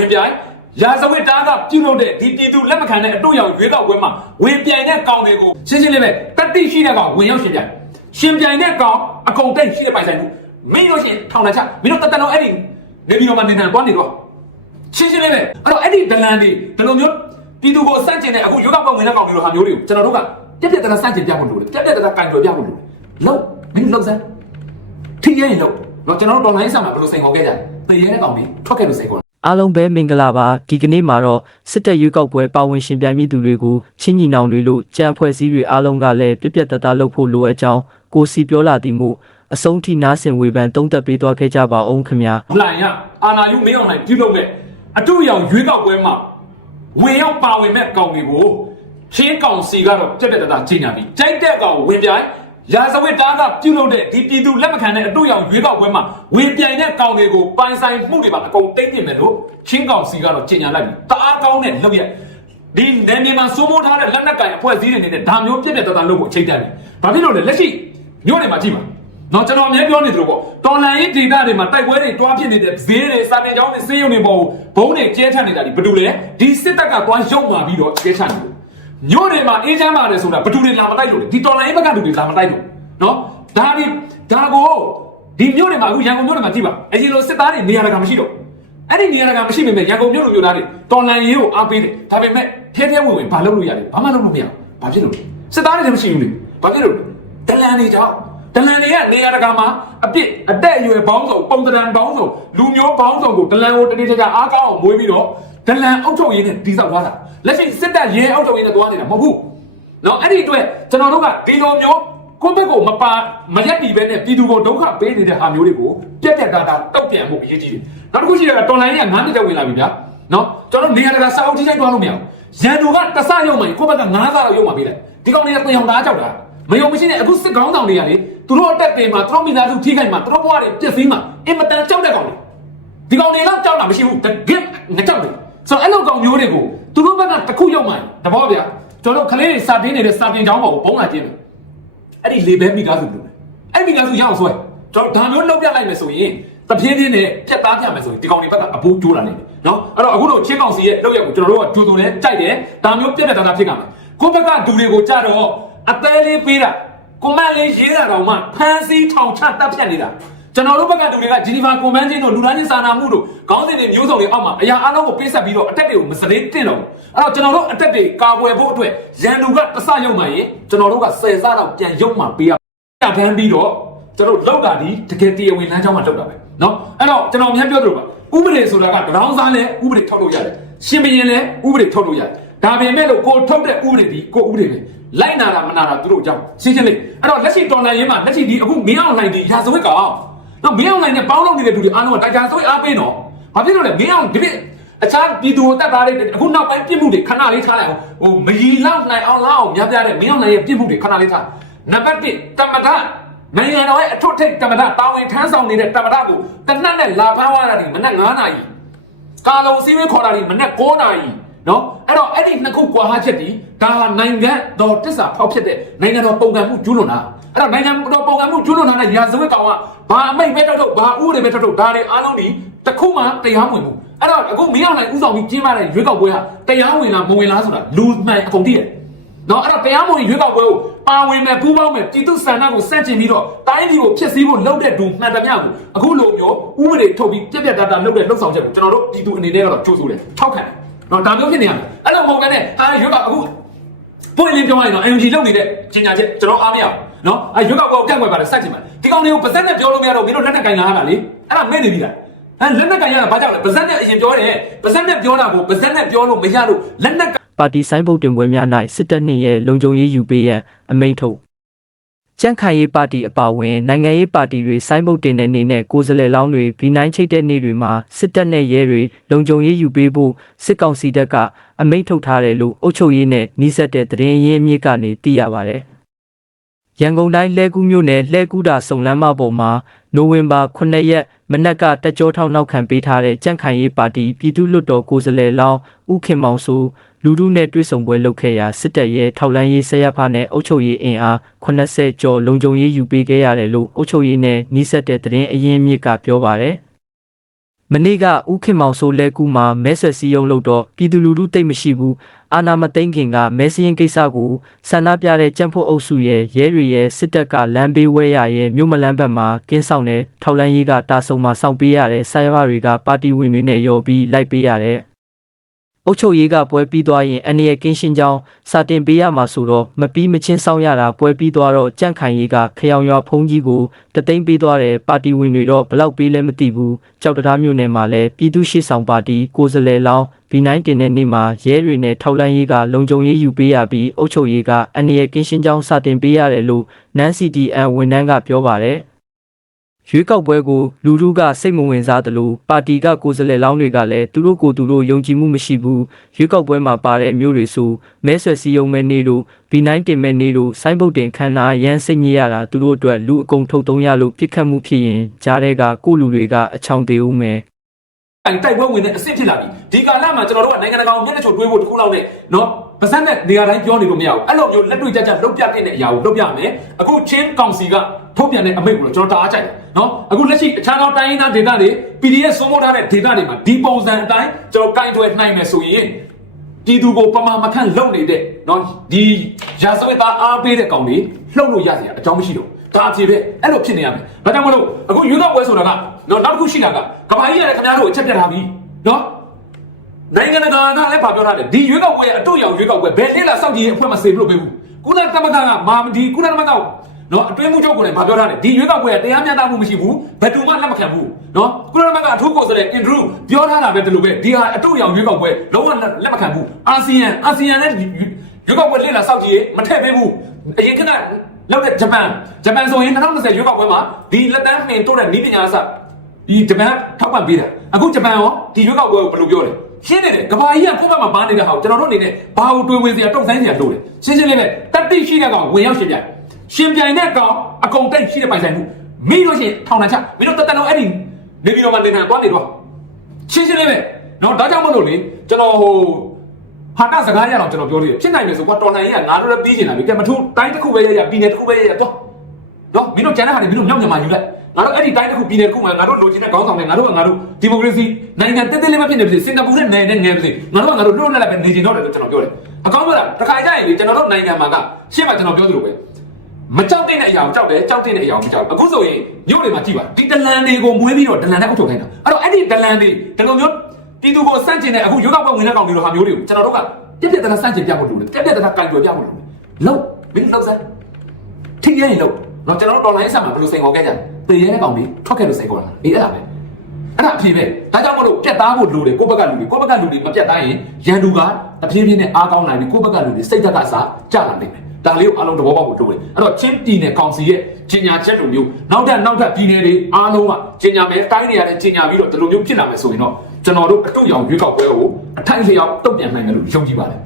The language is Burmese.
ဝင်ပြိုင်ရာဇဝတ်တားကပြုလုပ်တဲ့ဒီပြည်သူလက်မခံတဲ့အတူရောင်ရွေးကောက်ပွဲမှာဝင်ပြိုင်တဲ့ကောင်တွေကိုရှင်းရှင်းလေးပဲတတိရှိတဲ့ကောင်ဝင်ရောက်ရှင်ပြိုင်ရှင်ပြိုင်တဲ့ကောင်အကုန်တိတ်ရှိတဲ့ပိုင်ဆိုင်မှုမင်းတို့ရှင်ထောင်လာချမင်းတို့တတန်တော့အဲ့ဒီနေပြည်တော်မှာနေနေသွားနေတော့ရှင်းရှင်းလေးပဲအဲ့တော့အဲ့ဒီဒလန်တွေဒီလိုမျိုးပြည်သူကိုစန့်ကျင်တဲ့အခုရွေးကောက်ပွဲဝင်တဲ့ကောင်တွေလိုဟာမျိုးတွေကိုကျွန်တော်တို့ကပြက်ပြက်တရစန့်ကျင်ပြဖို့လိုတယ်ပြက်ပြက်တရကန်ကြွယ်ပြဖို့လိုတယ်လုံးမင်းလုံးစမ်းထိရဲရင်လို့တော့ကျွန်တော်တို့တော်လိုင်းဆောင်မှာဘယ်လိုစိန်ခေါ်ခဲ့ကြလဲတရေတဲ့ကောင်ကြီးထွက်ခဲ့လို့စိန်ခေါ်တယ် အားလုံးပဲမင်္ဂလာပါဒီကနေ့မှာတော့စစ်တပ်ရွေးကောက်ပွဲပါဝင်ရှင်ပြိုင်မိသူတွေကိုချင်းညီနောင်တွေလို့ကြံဖွဲ့စည်းတွေအားလုံးကလည်းပြက်ပြက်တသားလုပ်ဖို့လိုအပ်ကြောင်းကိုစီပြောလာသည်မို့အဆုံးထိနားဆင်ဝေဖန်တုံးသက်ပေးသွားခဲ့ကြပါအောင်ခင်ဗျာမလိုက်ရအာနာယူမင်းအောင်နိုင်ပြုလုပ်မဲ့အတူရောင်ရွေးကောက်ပွဲမှာဝင်ရောက်ပါဝင်မဲ့ကောင်တွေကိုချင်းကောင်စီကတော့ပြက်ပြက်တသားချိန်ညာပြီးကြိုက်တဲ့ကောင်ဝင်ပြိုင် ရာဇဝတ်တားကပြုလုပ်တဲ့ဒီပြည်သူလက်မခံတဲ့အတူရောင်ရွေးကောက်ပွဲမှာဝင်ပြိုင်တဲ့ကောင်တွေကိုပိုင်ဆိုင်မှုတွေပါအကုန်တိမ့်ပြင်မယ်လို့ချင်းကောင်စီကတော့ချိန်ညာလိုက်ပြီးတအားကောင်းတဲ့လုပ်ရက်ဒီနယ်မြေမှာစိုးမိုးထားတဲ့လက်နက်ကင်အဖွဲ့အစည်းတွေအနေနဲ့ဒါမျိုးပြည့်ပြည့်တသားလုပ်ဖို့အချိန်တန်တယ်။ဘာဖြစ်လို့လဲလက်ရှိမြို့တွေမှာကြည့်ပါ။နော်ကျွန်တော်အများပြောနေသလိုပေါ့တော်လန်ရေးဒေတာတွေမှာတိုက်ပွဲတွေတွားဖြစ်နေတဲ့ဈေးတွေစာတင်ကျောင်းတွေစေးရုံတွေပေါ်ဘုံတွေကျဲထန်နေတာဒီဘာတူလဲဒီစစ်တပ်ကတွားရုံမာပြီးတော့ကျဲထန်နေတယ်။ မြို့တွေမှာအေးချမ်းပါတယ်ဆိုတာဘာတူတွေလာမတိုက်လို့လေဒီတော်လန်ရေးဘက်ကလူတွေလာမတိုက်လို့နော်ဒါဒီဒါကိုဒီမြို့တွေမှာအခုရန်ကုန်မြို့တွေမှာကြည့်ပါအရင်လိုစစ်သားတွေနေရာတကာမရှိတော့အဲ့ဒီနေရာကမရှိပေမဲ့ရန်ကုန်မြို့လူမျိုးသားတွေတော်လန်ရေးကိုအားပေးတယ်ဒါပေမဲ့ထဲထဲဝင်ဝင်ဘာလုပ်လို့ရလဲဘာမှလုပ်လို့မရဘူးဘာဖြစ်လို့လဲစစ်သားတွေလည်းမရှိဘူးလေဘာဖြစ်လို့လဲဒလန်တွေကြောင့်ဒလန်တွေကနေရာတကာမှာအပြစ်အတက်အရွယ်ပေါင်းစုံပုံတရံပေါင်းစုံလူမျိုးပေါင်းစုံကိုဒလန်ကိုတတိတကြအားကောင်းအောင်မွေးပြီးတော့ ဒလန်အုပ်ချုပ်ရေးနဲ့တည်ဆောက်သွားတာလက်ရှိစစ်တပ်ရဲအုပ်ချုပ်ရေးနဲ့သွားနေတာမဟုတ်ဘူးနော်အဲ့ဒီအတွက်ကျွန်တော်တို့ကဒီလိုမျိုးကိုယ့်ဘက်ကိုမပါမရက်တီပဲနဲ့ပြည်သူကိုဒုက္ခပေးနေတဲ့ဟာမျိုးတွေကိုပြက်ပြက်တာတာတောက်ပြန်မှုအရေးကြီးတယ်။နောက်တစ်ခုရှိတာကတော်လိုင်းကငန်းတစ်ကြောက်ဝင်လာပြီဗျာ။နော်ကျွန်တော်နေရာတကာစာအုပ်ကြီးတိုင်းသွားလို့မရဘူး။ရန်သူကတဆရုံမှန်ကိုယ့်ဘက်က9ဆလောက်ရုံမှပေးလိုက်။ဒီကောင်တွေကတင်အောင်သားကြောက်တာ။မယုံမရှိနဲ့အခုစစ်ကောင်းဆောင်တွေကလေသူတို့အတက်တင်မှာသူတို့မိသားစုထိခိုက်မှာသူတို့ဘဝတွေပြည့်စည်မှာအင်မတန်ကြောက်တဲ့ကောင်တွေ။ဒီကောင်တွေတော့ကြောက်တာမရှိဘူး။တကယ်ငကြောက်တယ်။ ဆိုတော့အဲ့လိုကောင်မျိုးတွေကိုသူတို့ဘက်ကတစ်ခုရောက်မှတဘောဗျာ။ကျွန်တော်ကလေးတွေစာတင်းနေတဲ့စာပြင်ကျောင်းပေါ်ကိုပုံလာကျင်းတယ်။အဲ့ဒီလေဘဲမိသားစုလို့အဲ့မိသားစုရအောင်ဆွဲကျွန်တော်ဒါမျိုးလောက်ပြလိုက်မယ်ဆိုရင်တပြင်းပြင်းနဲ့ပြက်သားပြမယ်ဆိုရင်ဒီကောင်တွေဘက်ကအပိုးကျိုးလာနေတယ်နော်အဲ့တော့အခုတော့ချင်းကောင်စီရဲ့လောက်ရက်ကိုကျွန်တော်တို့ကကြိုးစုံလဲကြိုက်တယ်ဒါမျိုးပြက်ပြက်သားသားဖြစ်ကြမယ်ကိုယ့်ဘက်ကဒူတွေကိုကြတော့အသေးလေးပေးတာကွန်မန့်လေးရေးတာတော့မှဖန်စီထောင်ချတက်ဖြတ်နေတာ ကျွန်တော်တို့ဘက်ကဒူတွေကဂျီနီဗာကွန်မန့်ချင်းတို့လူသားချင်းစာနာမှုတို့ခေါင်းစဉ်တွေမျိုးစုံတွေအောက်မှာအရာအလုံးကိုပေးဆက်ပြီးတော့အတက်တွေကိုမစလေးတင်တော့ဘူးအဲ့တော့ကျွန်တော်တို့အတက်တွေကာကွယ်ဖို့အတွက်ရန်သူကတဆရုံမှရင်ကျွန်တော်တို့က10ဆတော့ပြန်ရုံမှပေးရ ပြဖမ်းပြီးတော့ကျွန်တော်လောက်တာဒီတကယ်တရားဝင်လမ်းကြောင်းမှာလောက်တာပဲเนาะအဲ့တော့ကျွန်တော်အများပြောသလိုပါဥပဒေဆိုတာကတရောင်းစားလဲဥပဒေထုတ်လို့ရတယ်ရှင်ဘရင်လဲဥပဒေထုတ်လို့ရတယ်ဒါပေမဲ့လို့ကိုထုတ်တဲ့ဥပဒေဒီကိုဥပဒေပဲလိုက်နာတာမနာတာသူတို့အကြောင်းရှင်းရှင်းလေးအဲ့တော့လက်ရှိတော်လှန်ရေးမှာလက်ရှိဒီအခုမင်းအောင်လှိုင်ဒီရာဇဝတ်ကောင် နော်မင်းအောင်လှိုင်နဲ့ပေါင်းလုပ်နေတဲ့သူတွေအားလုံးကတိုက်ကြံဆိုအားပေးနော်ဘာဖြစ်လို့လဲမင်းအောင်ဒီပြအခြားပြည်သူကိုတတ်တာတွေအခုနောက်ပိုင်းပြစ်မှုတွေခဏလေးထားလိုက်အောင်ဟိုမရီလောက်နိုင်အောင်လောက်အောင်များပြားတဲ့မင်းအောင်လှိုင်ရဲ့ပြစ်မှုတွေခဏလေးထားနံပါတ်1တမ္မထနိုင်ငံတော်ရဲ့အထွတ်ထိပ်တမဒတာဝန်ထမ်းဆောင်နေတဲ့တမဒကိုတနတ်နဲ့လာဖမ်းသွားတာဒီမနက်9နာရီကာလုံစည်းဝေးခေါ်တာဒီမနက်9နာရီနော်အဲ့တော့အဲ့ဒီနှစ်ခုကွာဟချက်ဒီဒါဟာနိုင်ငံတော်တစ္ဆာဖောက်ဖြစ်တဲ့နိုင်ငံတော်ပုံကံမှုကျူးလွန်တာ အဲ့တော့နိုင်ငံတော်ပုံကံမှုကျူးလွန်တာနဲ့ရာဇဝတ်ကောင်ကဘာအမိတ်ပဲထုတ်ထုတ်ဘာဥပဒေပဲထုတ်ထုတ်ဒါတွေအားလုံးဒီတစ်ခုမှတရားမဝင်ဘူးအဲ့တော့အခုမင်းအောင်နိုင်ဥဆောင်ပြီးကျင်းပတဲ့ရွေးကောက်ပွဲဟာတရားဝင်လားမဝင်လားဆိုတာလူမှန်အကုန်သိတယ်နော်အဲ့တော့တရားမဝင်ရွေးကောက်ပွဲကိုပါဝင်မဲ့ပူးပေါင်းမဲ့ပြည်သူစံနှကိုစန့်ကျင်ပြီးတော့တိုင်းပြည်ကိုဖျက်ဆီးဖို့လုပ်တဲ့ဒူမှန်သမျှကိုအခုလိုမျိုးဥပဒေထုတ်ပြီးပြက်ပြက်တတ်တာလုပ်တဲ့လှုပ်ဆောင်ချက်ကိုကျွန်တော်တို့ပြည်သူအနေနဲ့ကတော့ကြိုးဆိုတယ်ထောက်ခံတယ်နော်ဒါမျိုးဖြစ်နေရမယ်အဲ့လိုမဟုတ်ဘဲနဲ့ဟာရွေးကောက်အခုပွင့်လင်းပြောရရင်တော့ NUG လုပ်နေတဲ့ကြီးညာချက်ကျွန်တော်အားမရဘူး နော်အဲရွေးကောက်ပွဲကိုတက်ွယ်ပါတယ်စက်ချင်ပါတယ်ဒီကောင်တွေကိုပါဇက်နဲ့ပြောလို့မရတော့မင်းတို့လက်နဲ့ကင်လာရတာလေအဲ့ဒါမဲ့နေပြီလားအဲလက်နဲ့ကင်ရတာဘာကြောင့်လဲပါဇက်နဲ့အရင်ပြောတယ်ပါဇက်နဲ့ပြောတာကိုပါဇက်နဲ့ပြောလို့မရလို့လက်နဲ့ပါတီဆိုင်ဘုတ်တင်ပွဲများ၌စစ်တပ်နှင့်ရဲ့လုံခြုံရေးယူပေးရန်အမိန့်ထုတ်ကြန့်ခိုင်ရေးပါတီအပါအဝင်နိုင်ငံရေးပါတီတွေစိုင်းဘုတ်တင်တဲ့နေနဲ့ကိုယ်စားလှယ်လောင်းတွေဗီနိုင်းချိတ်တဲ့နေတွေမှာစစ်တပ်နဲ့ရဲတွေလုံခြုံရေးယူပေးဖို့စစ်ကောင်စီတပ်ကအမိန့်ထုတ်ထားတယ်လို့အုပ်ချုပ်ရေးနဲ့နှိစက်တဲ့သတင်းရင်းမြစ်ကနေသိရပါတယ်။ ရန်ကုန်တိုင်းလှဲကူးမြို့နယ်လှဲကူးတာစုံလမ်းမပေါ်မှာနိုဝင်ဘာ9ရက်မနက်ကတက်ကြောထောက်နောက်ခံပေးထားတဲ့ကြန့်ခိုင်ရေးပါတီပြည်သူ့လွတ်တော်ကိုယ်စားလှယ်လောင်းဦးခင်မောင်စိုးလူထုနဲ့တွေ့ဆုံပွဲလုပ်ခဲ့ရာစစ်တပ်ရဲ့ထောက်လန်းရေးဆက်ရဖားနဲ့အုပ်ချုပ်ရေးအင်အား80ကျော်လုံခြုံရေးယူပေးခဲ့ရတယ်လို့အုပ်ချုပ်ရေးနဲ့နှိစက်တဲ့သတင်းအရင်းမြစ်ကပြောပါတယ်။ မနေ့ကဥခင်မောင်ဆိုလဲကူမှာမဲဆွယ်စည်းရုံးလို့တော့ပြည်သူလူထုတိတ်မရှိဘူးအာနာမသိန်းခင်ကမဲစရင်ကိစ္စကိုဆန္ဒပြတဲ့ကြံ့ဖို့အုပ်စုရဲ့ရဲတွေရဲ့စစ်တပ်ကလမ်းဘေးဝဲရရဲ့မြို့မလန်းဘက်မှာကင်းဆောင်တဲ့ထောက်လန်းရေးကတာဆုံမှာစောင့်ပေးရတဲ့ဆိုင်ရတွေကပါတီဝင်တွေနဲ့ရော်ပြီးလိုက်ပေးရတဲ့ အုတ်ချုပ်ရေးကပွဲပြီးသွားရင်အနေရကင်းရှင်းကြောင်းစာတင်ပေးရမှာဆိုတော့မပြီးမချင်းဆောင်ရတာပွဲပြီးသွားတော့ကြန့်ခိုင်ရေးကခရောင်ရွာဖုံးကြီးကိုတသိန်းပေးသွားတယ်ပါတီဝင်တွေတော့ဘလောက်ပေးလဲမသိဘူးကြောက်တရားမြို့နယ်မှာလည်းပြည်သူ့ရှေ့ဆောင်ပါတီကိုယ်စားလှယ်လောင်း B9 တင်တဲ့နေ့မှာရဲတွေနဲ့ထောက်လန်းရေးကလုံခြုံရေးယူပေးရပြီးအုတ်ချုပ်ရေးကအနေရကင်းရှင်းကြောင်းစာတင်ပေးရတယ်လို့နန်း CDN ဝန်ထမ်းကပြောပါတယ် ရွေးကောက်ပွဲကိုလူထုကစိတ်မဝင်စားသလိုပါတီကကိုယ်စားလှယ်လောင်းတွေကလည်းသူတို့ကိုယ်သူတို့ယုံကြည်မှုမရှိဘူးရွေးကောက်ပွဲမှာပါတဲ့အမျိုးတွေဆိုမဲဆွယ်စည်းရုံးမဲ့နေလို့ B9 တင်မဲ့နေလို့စိုင်းပုတ်တင်ခန်းနာရမ်းစိတ်ညစ်ရတာသူတို့အတွက်လူအကုန်ထုတ်သုံးရလို့ပြစ်ခတ်မှုဖြစ်ရင်ကြားတဲ့ကကိုယ့်လူတွေကအချောင်သေးဦးမယ်တိုင်တိုက်ပွဲဝင်တဲ့အဆင့်ဖြစ်လာပြီဒီကာလမှာကျွန်တော်တို့ကနိုင်ငံတကာကိုမျက်နှာချိုတွေးဖို့တစ်ခုလောက်နဲ့နော် ပါစက်နဲ့နေရာတိုင်းပြောနေလို့မရဘူးအဲ့လိုမျိုးလက်တွေ့ကြကြလုပ်ပြတဲ့အရာကိုလုပ်ပြမယ်အခုချင်းကောင်စီကထုတ်ပြန်တဲ့အမိန့်ကိုကျွန်တော်တအားကြိုက်တယ်နော်အခုလက်ရှိအခြားသောတိုင်းရင်းသားဒေသတွေ PDF စိုးမိုးထားတဲ့ဒေသတွေမှာဒီပုံစံအတိုင်းကျွန်တော်ကင်တွယ်နိုင်မယ်ဆိုရင်ပြည်သူကိုပမာမခန့်လုံနေတဲ့နော်ဒီရာဇဝတ်သားအားပေးတဲ့ကောင်တွေလှုပ်လို့ရစရာအကြောင်းမရှိတော့ဒါအဖြစ်ပဲအဲ့လိုဖြစ်နေရမယ်ဒါကြောင့်မလို့အခုယူတော့ပွဲဆိုတာကနော်နောက်တစ်ခုရှိတာကကဘာကြီးရတယ်ခင်ဗျားတို့အချက်ပြတ်ထားပြီနော် နိုင်ငံတကာကလည်းဗာပြောထားတယ်ဒီရွေးကောက်ပွဲရဲ့အတူရောင်ရွေးကောက်ပွဲဘယ်လေးလာစောင့်ကြည့်ရေးအဖွဲ့မစေလို့ပေးဘူးကုလသမဂ္ဂကမာဒီကုလသမဂ္ဂနော်အတွင်းမှုချုပ်ကိုလည်းဗာပြောထားတယ်ဒီရွေးကောက်ပွဲကတရားမျှတမှုမရှိဘူးဘယ်သူမှလက်မခံဘူးနော်ကုလသမဂ္ဂအထူးကိုယ်စားလှယ်အင်ဒရူးပြောထားတာပဲဒီလိုပဲဒီဟာအတူရောင်ရွေးကောက်ပွဲလုံးဝလက်မခံဘူးအာဆီယံအာဆီယံနဲ့ရွေးကောက်ပွဲလေးလာစောင့်ကြည့်ရေးမထည့်ပေးဘူးအရင်ကလောက်တဲ့ဂျပန်ဂျပန်ဆိုရင်2020ရွေးကောက်ပွဲမှာဒီလက်တန်းနှင်တိုးတဲ့နည်းပညာအစဒီဂျပန်ထောက်ပံ့ပေးတာအခုဂျပန်ရောဒီရွေးကောက်ပွဲကိုဘယ်လိုပြောလဲ ရှင်းနေတယ်ကဘာကြီးကကိုယ့်ဘက်မှာပါနေတဲ့ဟာကိုကျွန်တော်တို့အနေနဲ့ဘာကိုတွေးဝင်စရာတုံ့ဆိုင်းစရာလို့လဲရှင်းရှင်းလေးပဲတတိရှိတဲ့ကောင်ဝင်ရောက်ရှင်ပြိုင်ရှင်ပြိုင်တဲ့ကောင်အကုန်တိတ်ရှိတဲ့ပိုင်ဆိုင်မှုမိလို့ရှိရင်ထောင်နှံချမင်းတို့တက်တက်လုံးအဲ့ဒီနေပြည်တော်မှာနေနေသွားနေတော့ရှင်းရှင်းလေးပဲနော်ဒါကြောင့်မလို့လေကျွန်တော်ဟိုဟာတာစကားရအောင်ကျွန်တော်ပြောသေးတယ်ဖြစ်နိုင်မယ်ဆိုကွာတော်နိုင်ရငါတို့လည်းပြီးကျင်လာပြီကဲမထူးတိုင်းတစ်ခုပဲရရပြည်နယ်တစ်ခုပဲရရတော့နော်မင်းတို့ကျန်တဲ့ဟာတွေမင်းတို့မြောက်မြန်မာယူလိုက် ငါတို့အဲ့ဒီတိုင်းတစ်ခုပြည်နယ်တစ်ခုမှာငါတို့လိုချင်တဲ့ခေါင်းဆောင်တွေငါတို့ကငါတို့ဒီမိုကရေစီနိုင်ငံတက်တက်လေးမဖြစ်နေပါစေစင်ကာပူနဲ့နယ်နဲ့ငယ်ပါစေငါတို့ကငါတို့လွတ်လပ်လပ်ပဲနေချင်တော့တယ်လို့ကျွန်တော်ပြောတယ်အကောင်းပြောတာတစ်ခါကြရင်လေကျွန်တော်တို့နိုင်ငံမှာကရှင်းမှကျွန်တော်ပြောသလိုပဲမကြောက်တဲ့အရာကိုကြောက်တယ်ကြောက်တဲ့အရာကိုမကြောက်အခုဆိုရင်မြို့တွေမှာကြည့်ပါဒီဒလန်တွေကိုမွေးပြီးတော့ဒလန်နဲ့အုပ်ချုပ်ခိုင်းတာအဲ့တော့အဲ့ဒီဒလန်တွေဒီလိုမျိုးပြည်သူကိုစန့်ကျင်တဲ့အခုရွေးကောက်ပွဲဝင်တဲ့ကောင်တွေလိုဟာမျိုးတွေကိုကျွန်တော်တို့ကပြက်ပြက်တရစန့်ကျင်ပြဖို့လိုတယ်ပြက်ပြက်တရကင်ကြွယ်ပြဖို့လိုတယ်လုံးမင်းလုံးစမ်းထိရဲရင်လို့တော့ကျွန်တော်တို့ online ဆက်မှာဘယ်လိုစိန်ခေါ်ခဲ့ကြလဲ တည်ရဲတဲ့ကောင်တွေထွက်ခဲ့လို့စိန်ခေါ်လာအေးအဲ့ဒါပဲအဲ့ဒါအဖြစ်ပဲဒါကြောင့်မလို့ပြတ်သားဖို့လိုတယ်ကိုယ့်ဘက်ကလူတွေကိုယ့်ဘက်ကလူတွေမပြတ်သားရင်ရန်သူကအပြင်းပြင်းနဲ့အားကောင်းနိုင်ပြီးကိုယ့်ဘက်ကလူတွေစိတ်သက်သာစားကြလာနိုင်တယ်ဒါလေးကိုအားလုံးသဘောပေါက်ဖို့လိုတယ်အဲ့တော့ချင်းပြည်နယ်ကောင်စီရဲ့ကြီးညာချက်လိုမျိုးနောက်ထပ်နောက်ထပ်ပြည်နယ်တွေအားလုံးကကြီးညာမယ်တိုင်းတွေရတယ်ကြီးညာပြီးတော့ဒီလိုမျိုးဖြစ်လာမယ်ဆိုရင်တော့ကျွန်တော်တို့အတူရောင်ရွေးကောက်ပွဲကိုအထိုက်လျောက်တုံ့ပြန်နိုင်တယ်လို့ယုံကြည်ပါတယ်